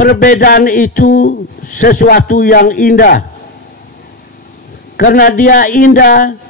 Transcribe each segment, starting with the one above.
perbedaan itu sesuatu yang indah. Karena dia indah,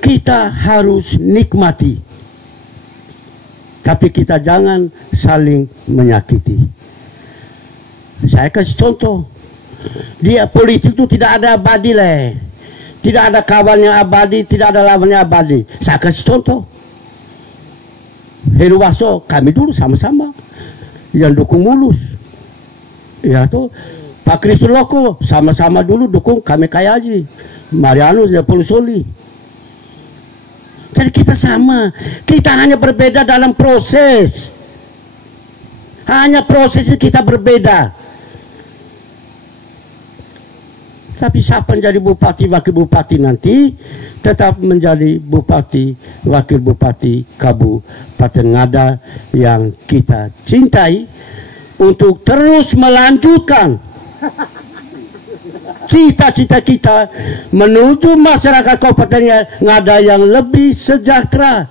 kita harus nikmati. Tapi kita jangan saling menyakiti. Saya kasih contoh. Dia politik itu tidak ada abadi lah. Tidak ada kawannya abadi, tidak ada lawannya abadi. Saya kasih contoh. Heru Waso, kami dulu sama-sama yang dukung Mulus. Ya tuh, Pak Kristus Loko sama-sama dulu dukung kami Kayaji, Marianus dan Polusoli. Jadi kita sama, kita hanya berbeda dalam proses. Hanya prosesnya kita berbeda. Tapi siapa menjadi bupati, wakil bupati nanti tetap menjadi bupati, wakil bupati Kabupaten Ngada yang kita cintai untuk terus melanjutkan cita-cita kita menuju masyarakat Kabupaten Ngada yang lebih sejahtera.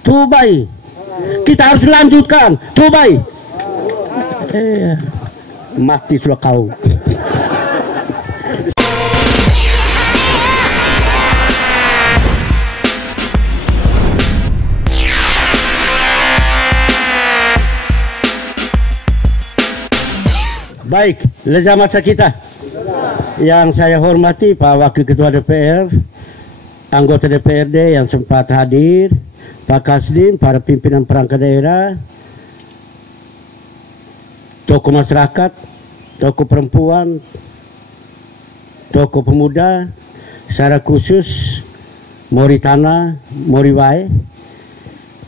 Tubai, kita harus lanjutkan. Tubai, mati sudah kau. Baik, leza masa kita. Yang saya hormati Pak Wakil Ketua DPR, anggota DPRD yang sempat hadir, Pak Kasdim, para pimpinan perangkat daerah, tokoh masyarakat, tokoh perempuan, tokoh pemuda, secara khusus Moritana, Moriwai.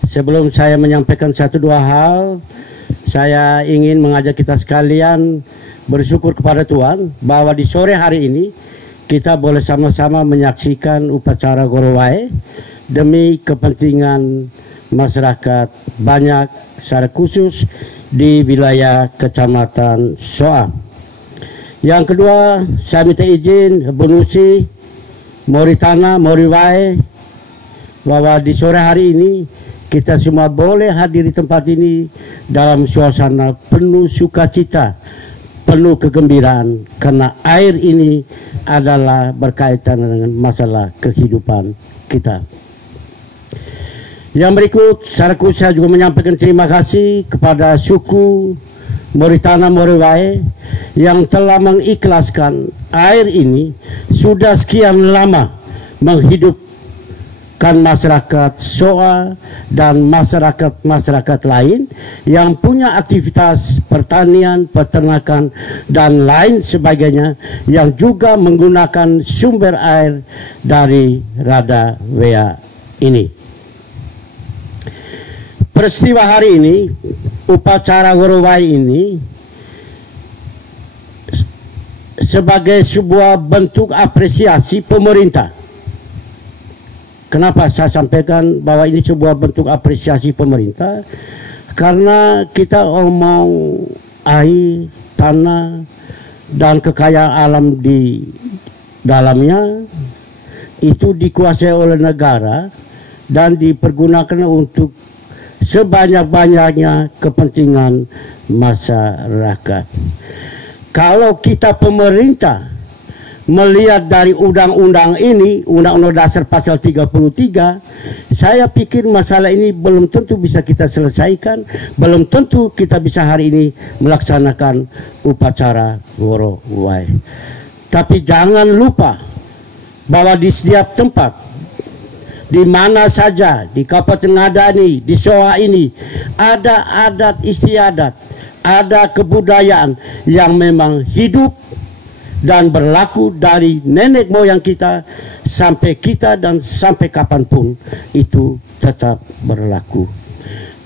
Sebelum saya menyampaikan satu dua hal, saya ingin mengajak kita sekalian bersyukur kepada Tuhan bahwa di sore hari ini kita boleh sama-sama menyaksikan upacara Gorowai demi kepentingan masyarakat banyak, secara khusus di wilayah Kecamatan Soa. Yang kedua, saya minta izin Bunusi, Moritana, Moriwai, bahwa di sore hari ini kita semua boleh hadir di tempat ini dalam suasana penuh sukacita, penuh kegembiraan, karena air ini adalah berkaitan dengan masalah kehidupan kita. Yang berikut, secara khusus saya juga menyampaikan terima kasih kepada suku Moritana Moriwai yang telah mengikhlaskan air ini sudah sekian lama menghidupkan masyarakat Soa dan masyarakat lain yang punya aktivitas pertanian, peternakan dan lain sebagainya yang juga menggunakan sumber air dari Rada Wea ini. Peristiwa hari ini, upacara Gorowai ini sebagai sebuah bentuk apresiasi pemerintah. Kenapa saya sampaikan bahwa ini sebuah bentuk apresiasi pemerintah? Karena kita omong air, tanah, dan kekayaan alam di dalamnya itu dikuasai oleh negara dan dipergunakan untuk sebanyak-banyaknya kepentingan masyarakat. Kalau kita pemerintah melihat dari undang-undang ini, Undang-Undang Dasar Pasal 33, saya pikir masalah ini belum tentu bisa kita selesaikan, belum tentu kita bisa hari ini melaksanakan upacara Gorowai. Tapi jangan lupa bahwa di setiap tempat, di mana saja, di Kabupaten Ngada ini, di Soa ini, ada adat istiadat, ada kebudayaan yang memang hidup dan berlaku dari nenek moyang kita sampai kita dan sampai kapanpun itu tetap berlaku.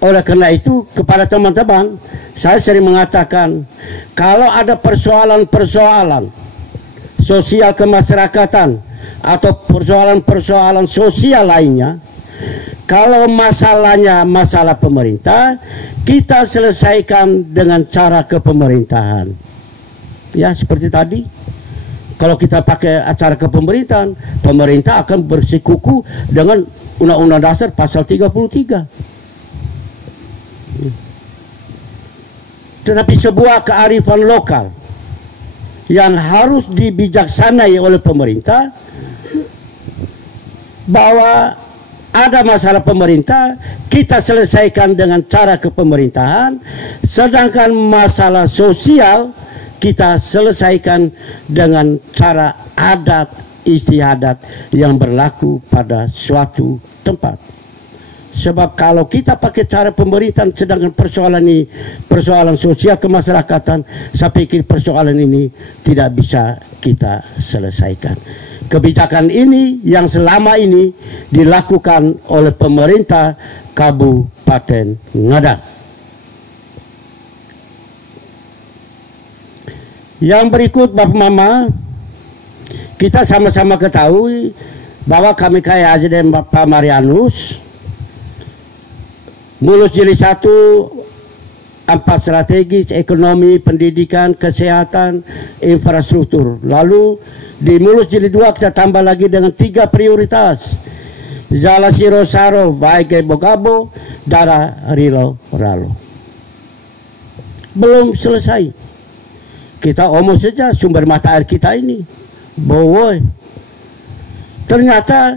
Oleh karena itu kepada teman-teman saya sering mengatakan, kalau ada persoalan-persoalan sosial kemasyarakatan atau persoalan-persoalan sosial lainnya, kalau masalahnya masalah pemerintah, kita selesaikan dengan cara kepemerintahan. Ya seperti tadi, kalau kita pakai acara kepemerintahan, pemerintah akan bersikuku dengan Undang-Undang Dasar Pasal 33. tetapi sebuah kearifan lokal yang harus dibijaksanai oleh pemerintah, bahwa ada masalah pemerintah, kita selesaikan dengan cara kepemerintahan, sedangkan masalah sosial kita selesaikan dengan cara adat istiadat yang berlaku pada suatu tempat. Sebab kalau kita pakai cara pemerintahan, sedangkan persoalan ini persoalan sosial kemasyarakatan, saya pikir persoalan ini tidak bisa kita selesaikan. Kebijakan ini yang selama ini dilakukan oleh pemerintah Kabupaten Ngada. Yang berikut Bapak Mama, kita sama-sama ketahui bahwa kami kaya Haji dan Bapak Marianus mulus jilid 1 4 strategis ekonomi, pendidikan, kesehatan, infrastruktur. Lalu di mulus jilid 2 kita tambah lagi dengan 3 prioritas: Zala Siro Saro, Vaige Bogabo, Dara Rilo Ralo. Belum selesai. Kita omong saja sumber mata air kita ini, Bowoy. Ternyata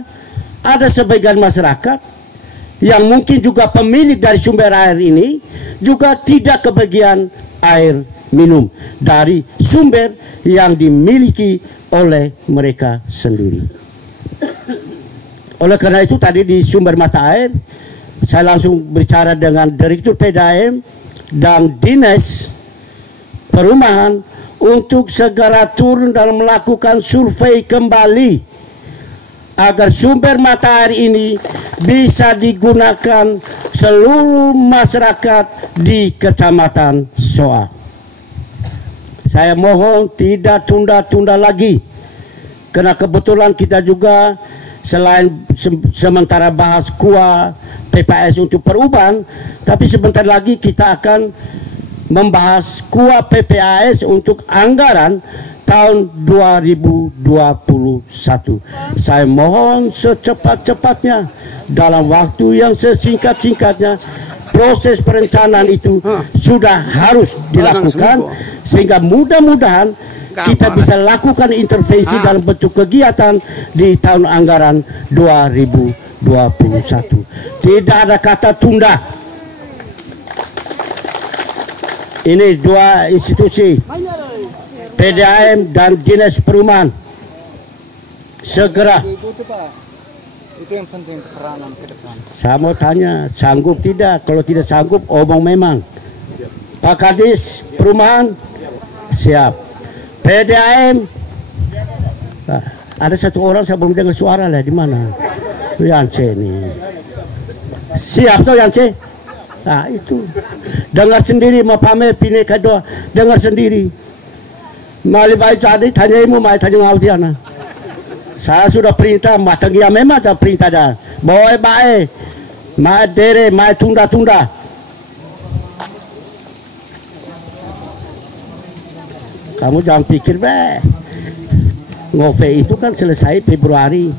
ada sebagian masyarakat yang mungkin juga pemilik dari sumber air ini juga tidak kebagian air minum dari sumber yang dimiliki oleh mereka sendiri. Oleh karena itu tadi di sumber mata air saya langsung bicara dengan Direktur PDAM dan Dinas Perumahan untuk segera turun dan melakukan survei kembali agar sumber mata air ini bisa digunakan seluruh masyarakat di Kecamatan Soa. Saya mohon tidak tunda-tunda lagi, karena kebetulan kita juga selain sementara bahas KUA PPAS untuk perubahan, tapi sebentar lagi kita akan membahas KUA PPAS untuk anggaran tahun 2021. Saya mohon secepat-cepatnya, dalam waktu yang sesingkat-singkatnya, proses perencanaan itu sudah harus dilakukan, sehingga mudah-mudahan kita bisa lakukan intervensi dalam bentuk kegiatan di tahun anggaran 2021. Tidak ada kata tunda. Ini dua institusi, PDAM dan Dinas Perumahan, segera. Itu yang penting peranan ke depan. Saya mau tanya, sanggup tidak? Kalau tidak sanggup, omong memang. Pak Kadis Perumahan, siap. PDAM, ada satu orang saya belum dengar suara lah, di mana? Yance ini. Siap tuh Yance? Nah itu. Dengar sendiri, mau pamer pindah kedua, dengar sendiri. Mali baik jadi tanya ibu, mai tanya ngau dia. Saya sudah perintah, matang dia memang saya perintah dah. Bawa baik, mai dere, mai tunda-tunda. Kamu jangan pikir be, ngofe itu kan selesai Februari.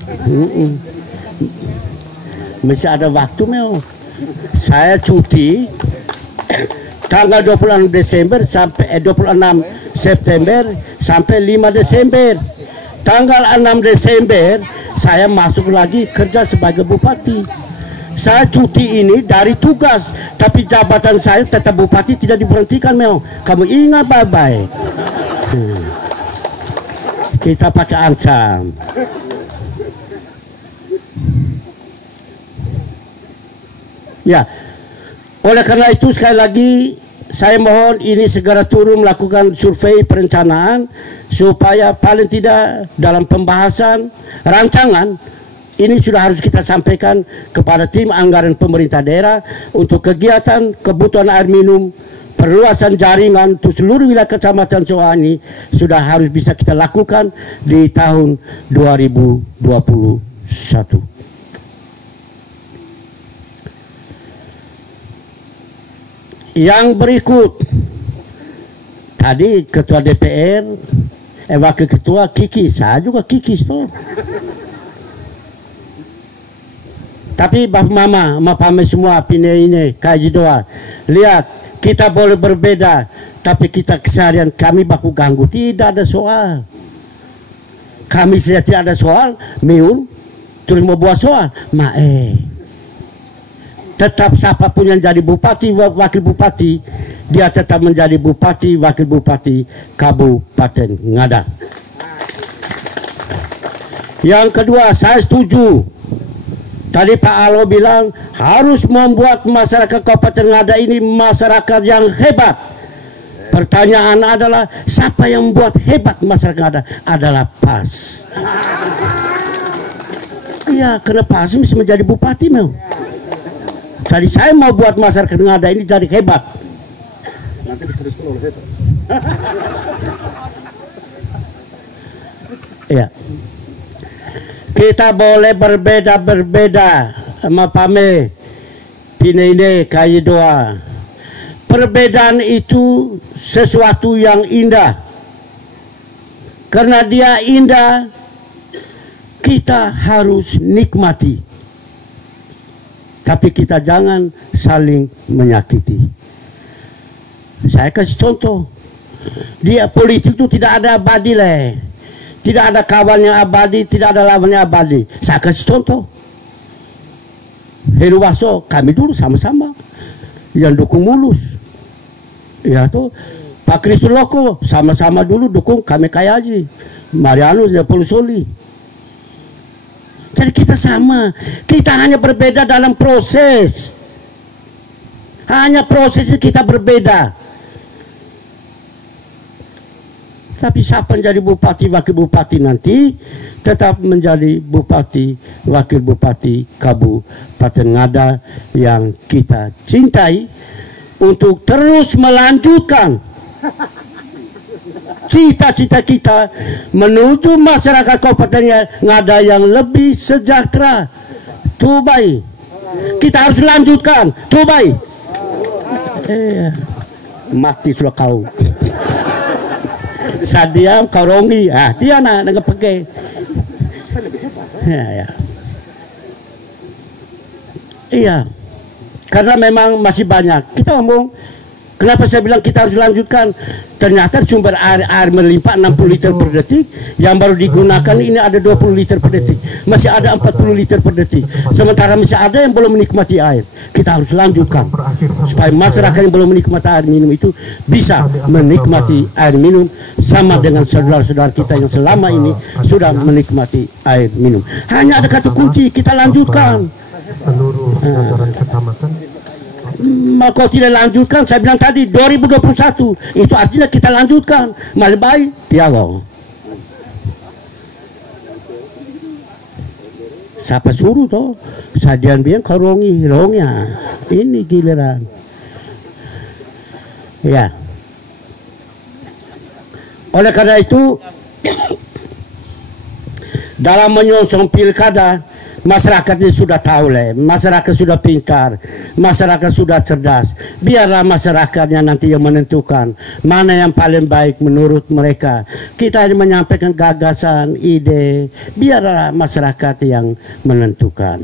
Masih ada waktu meo. Saya cuti tanggal 26 Desember sampai 26 September sampai 5 Desember. Tanggal 6 Desember saya masuk lagi kerja sebagai bupati. Saya cuti ini dari tugas, tapi jabatan saya tetap bupati, tidak diberhentikan meo. Kamu ingat baik-baik. Kita pakai ancam. Ya, oleh karena itu sekali lagi saya mohon ini segera turun melakukan survei perencanaan supaya paling tidak dalam pembahasan rancangan ini sudah harus kita sampaikan kepada tim anggaran pemerintah daerah untuk kegiatan kebutuhan air minum, perluasan jaringan untuk seluruh wilayah Kecamatan Soa ini sudah harus bisa kita lakukan di tahun 2021. Yang berikut, tadi Ketua DPR, Wakil Ketua Kiki, saya juga Kiki tuh. Tapi Bapak Mama, Mapame semua pine ini kaji doa. Lihat, kita boleh berbeda, tapi kita keseharian kami baku ganggu, tidak ada soal. Kami saja tidak ada soal, miul terus mau buat soal, tetap siapapun yang jadi bupati, wakil bupati, dia tetap menjadi bupati, wakil bupati Kabupaten Ngada. Yang kedua, saya setuju. Tadi Pak Alo bilang harus membuat masyarakat Kabupaten Ngada ini masyarakat yang hebat. Pertanyaan adalah, siapa yang membuat hebat masyarakat Ngada? Adalah PAS. Iya, karena PAS bisa menjadi bupati mau. Jadi saya mau buat masyarakat Ngada ini jadi hebat. Nanti diteruskan oleh hebat. Iya. Kita boleh berbeda-berbeda, Mapame, Pine kayi doa. Perbedaan itu sesuatu yang indah. Karena dia indah, kita harus nikmati. Tapi kita jangan saling menyakiti. Saya kasih contoh. Dia politik itu tidak ada abadi lah. Tidak ada kawannya abadi, tidak ada lawannya abadi. Saya kasih contoh. Heruwaso, kami dulu sama-sama yang dukung Mulus. Ya tuh, Pak Kristus Loko sama-sama dulu dukung kami Kayaji, Marianus dan Polusoli. Jadi kita sama, kita hanya berbeda dalam proses. Hanya prosesnya kita berbeda. Tapi siapa menjadi bupati, wakil bupati nanti tetap menjadi bupati, wakil bupati Kabupaten Ngada yang kita cintai untuk terus melanjutkan cita-cita kita menuju masyarakat Kabupaten Ngada yang lebih sejahtera. Tubai, kita harus lanjutkan. Tubai, mati sudah kau. Sadiam Kaurongi, dia nggak pakai. Ya. Iya, karena memang masih banyak. Kita ngomong, kenapa saya bilang kita harus lanjutkan? Ternyata sumber air melimpah 60 liter per detik, yang baru digunakan ini ada 20 liter per detik. Masih ada 40 liter per detik. Sementara masih ada yang belum menikmati air. Kita harus lanjutkan supaya masyarakat yang belum menikmati air minum itu bisa menikmati air minum sama dengan saudara-saudara kita yang selama ini sudah menikmati air minum. Hanya ada kata kunci, kita lanjutkan. Seluruh jajaran kecamatan. Kalau tidak lanjutkan, saya bilang tadi 2021 itu artinya kita lanjutkan. Malah baik Tiago. Siapa suruh toh? Sadian biang Kaurongi, rongnya. Ini giliran. Ya. Oleh karena itu, dalam menyongsong pilkada, masyarakat ini sudah tahu lah, masyarakat sudah pintar, masyarakat sudah cerdas. Biarlah masyarakatnya nanti yang menentukan mana yang paling baik menurut mereka. Kita hanya menyampaikan gagasan, ide, biarlah masyarakat yang menentukan.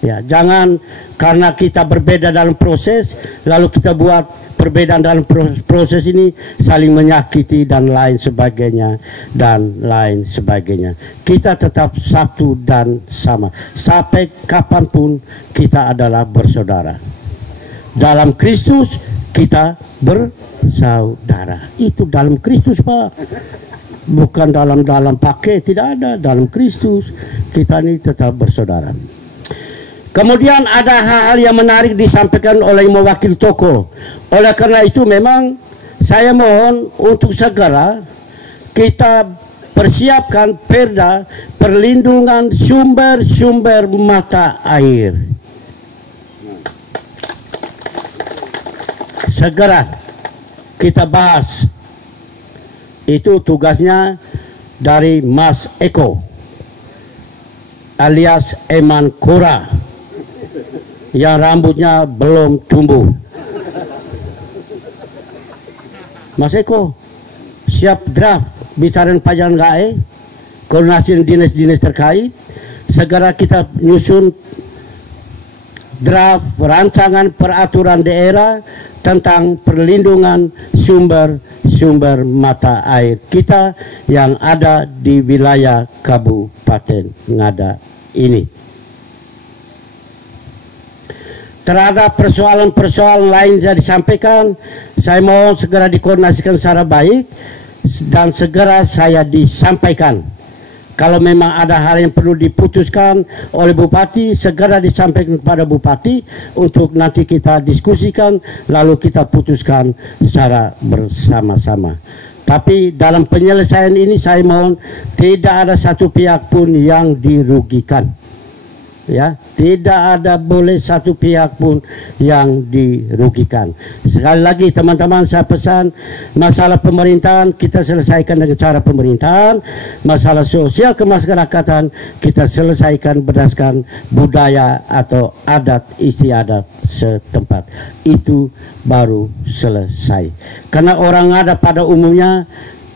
Ya, jangan karena kita berbeda dalam proses, lalu kita buat perbedaan dalam proses ini saling menyakiti dan lain sebagainya dan lain sebagainya. Kita tetap satu dan sama sampai kapanpun kita adalah bersaudara. Dalam Kristus kita bersaudara. Itu dalam Kristus, Pak. Bukan dalam pakai, tidak ada. Dalam Kristus kita ini tetap bersaudara. Kemudian ada hal-hal yang menarik disampaikan oleh mewakili tokoh. Oleh karena itu memang saya mohon untuk segera kita persiapkan perda perlindungan sumber-sumber mata air. Segera kita bahas. Itu tugasnya dari Mas Eko alias Eman Kora yang rambutnya belum tumbuh. Mas Eko siap draft bicara pajangan GAE, koordinasi dinas-dinas terkait. Segera kita nyusun draft rancangan peraturan daerah tentang perlindungan sumber-sumber mata air kita yang ada di wilayah Kabupaten Ngada ini. Terhadap persoalan-persoalan lain yang disampaikan, saya mohon segera dikoordinasikan secara baik dan segera saya disampaikan. Kalau memang ada hal yang perlu diputuskan oleh Bupati, segera disampaikan kepada Bupati untuk nanti kita diskusikan, lalu kita putuskan secara bersama-sama. Tapi dalam penyelesaian ini saya mohon tidak ada satu pihak pun yang dirugikan. Ya, tidak ada boleh satu pihak pun yang dirugikan. Sekali lagi teman-teman, saya pesan, masalah pemerintahan kita selesaikan dengan cara pemerintahan, masalah sosial kemasyarakatan kita selesaikan berdasarkan budaya atau adat istiadat setempat. Itu baru selesai. Karena orang ada pada umumnya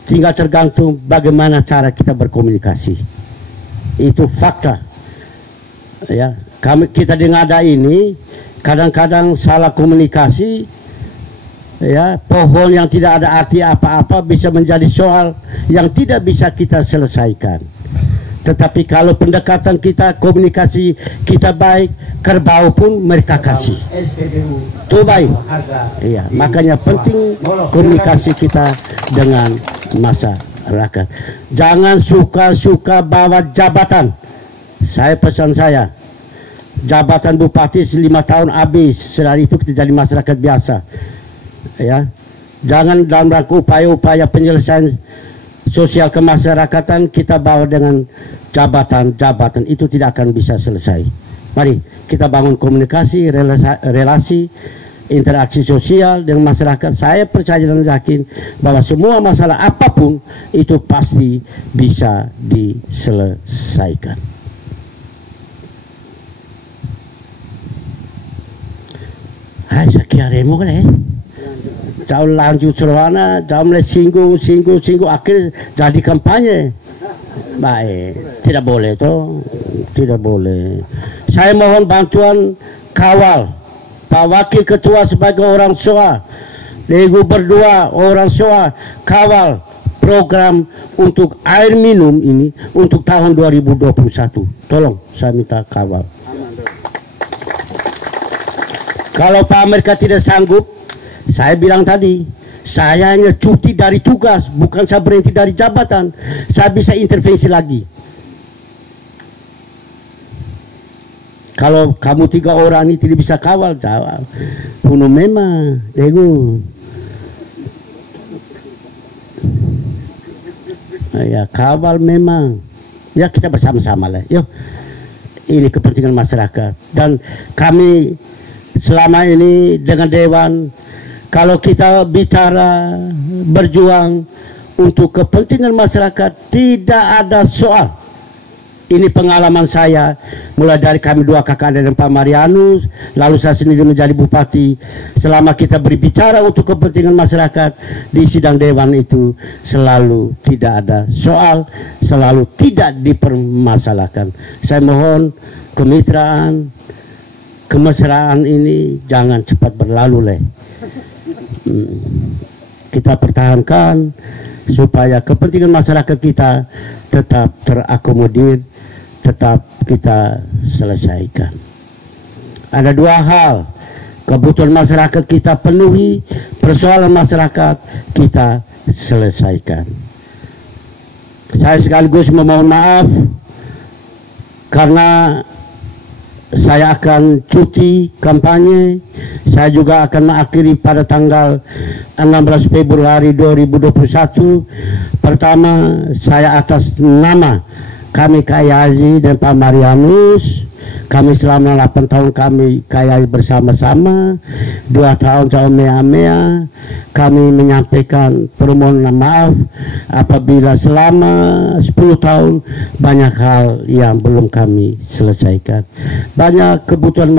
tinggal tergantung bagaimana cara kita berkomunikasi. Itu fakta. Ya, kita di Ngada ini kadang-kadang salah komunikasi, ya, pohon yang tidak ada arti apa-apa bisa menjadi soal yang tidak bisa kita selesaikan. Tetapi kalau pendekatan kita, komunikasi kita baik, kerbau pun mereka kasih. Itu baik. Iya, makanya penting komunikasi kita dengan masyarakat. Jangan suka-suka bawa jabatan. Saya pesan saya, jabatan bupati 5 tahun habis, setelah itu kita jadi masyarakat biasa. Ya, jangan dalam rangka upaya-upaya penyelesaian sosial kemasyarakatan kita bawa dengan jabatan-jabatan, itu tidak akan bisa selesai. Mari kita bangun komunikasi, relasi, interaksi sosial dengan masyarakat. Saya percaya dan yakin bahwa semua masalah apapun itu pasti bisa diselesaikan. Hai, saya remo kan jauh lanjut serwana, jauh mulai singgung, akhir jadi kampanye. Baik, tidak boleh toh, tidak boleh. Saya mohon bantuan kawal, Pak Wakil Ketua sebagai orang SOA, Ibu berdua orang SOA, kawal program untuk air minum ini untuk tahun 2021. Tolong saya minta kawal. Kalau Pak Amerika tidak sanggup, saya bilang tadi, saya hanya cuti dari tugas, bukan saya berhenti dari jabatan. Saya bisa intervensi lagi. Kalau kamu 3 orang ini tidak bisa kawal, jawab. Puno memang, dego. Ya, kawal memang. Ya, kita bersama-sama lah. Yuk, ini kepentingan masyarakat. Dan kami selama ini dengan Dewan, kalau kita bicara berjuang untuk kepentingan masyarakat, tidak ada soal. Ini pengalaman saya, mulai dari kami 2 kakak dan Pak Marianus, lalu saya sendiri menjadi bupati. Selama kita berbicara untuk kepentingan masyarakat di sidang Dewan itu selalu tidak ada soal, selalu tidak dipermasalahkan. Saya mohon kemitraan, kemesraan ini jangan cepat berlalu. Kita pertahankan supaya kepentingan masyarakat kita tetap terakomodir, tetap kita selesaikan. Ada 2 hal, kebutuhan masyarakat kita penuhi, persoalan masyarakat kita selesaikan. Saya sekaligus memohon maaf karena saya akan cuti kampanye. Saya juga akan mengakhiri pada tanggal 16 Februari 2021. Pertama, saya atas nama kami KAI dan Pak Marianus, kami selama 8 tahun kami KAI bersama-sama, 2 tahun jauh mea-mea, kami menyampaikan permohonan maaf apabila selama 10 tahun banyak hal yang belum kami selesaikan. Banyak kebutuhan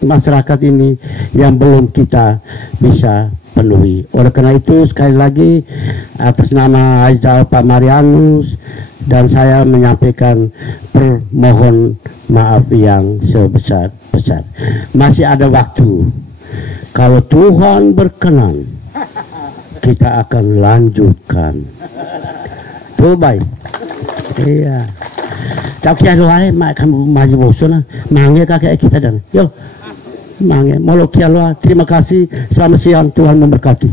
masyarakat ini yang belum kita bisa penuhi. Oleh karena itu sekali lagi atas nama Aizal Pak Marianus dan saya menyampaikan permohon maaf yang sebesar-besar. Masih ada waktu. Kalau Tuhan berkenan, kita akan lanjutkan. Tuh baik. Iya. Cak kia luar mak kamu maju bosan, mangga kakek kita dan. Yo. Mangga. Molo kia luar. Terima kasih. Selamat siang. Tuhan memberkati.